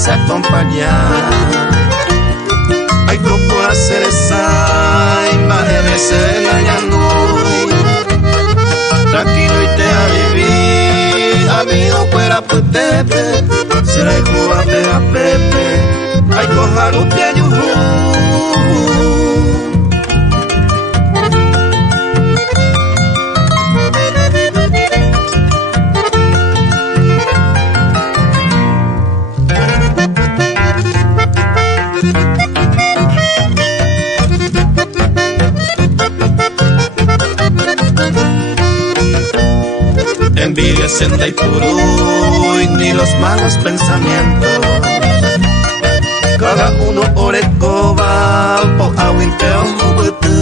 se acompañar. Hay coco a cereza y más de veces tranquilo y te a vivir, amigo fuera putete, será el juguete a Pepe, hay cojar un piayujú. Envidia, senda y puruy, ni los malos pensamientos. Cada uno orecoba, po aguinteo juguetu.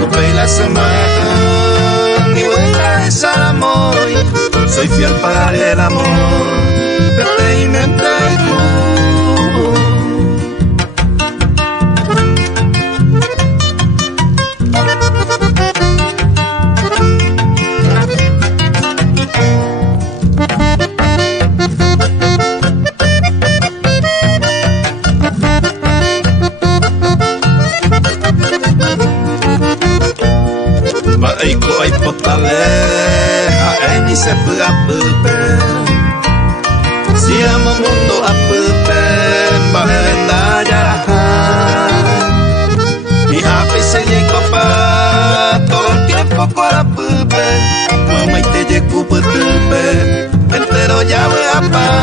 Cupé la semana, ni vuelta es al amor. Soy fiel para el amor, vete y mente y tú. Aiko ay potale, haeni se puga pupe. Si amo mundo a pupe, bahenda yaraha. Y happy se llegó pa, todo el tiempo para pupe. Mamá y te llegó pupe, entero ya voy a pa.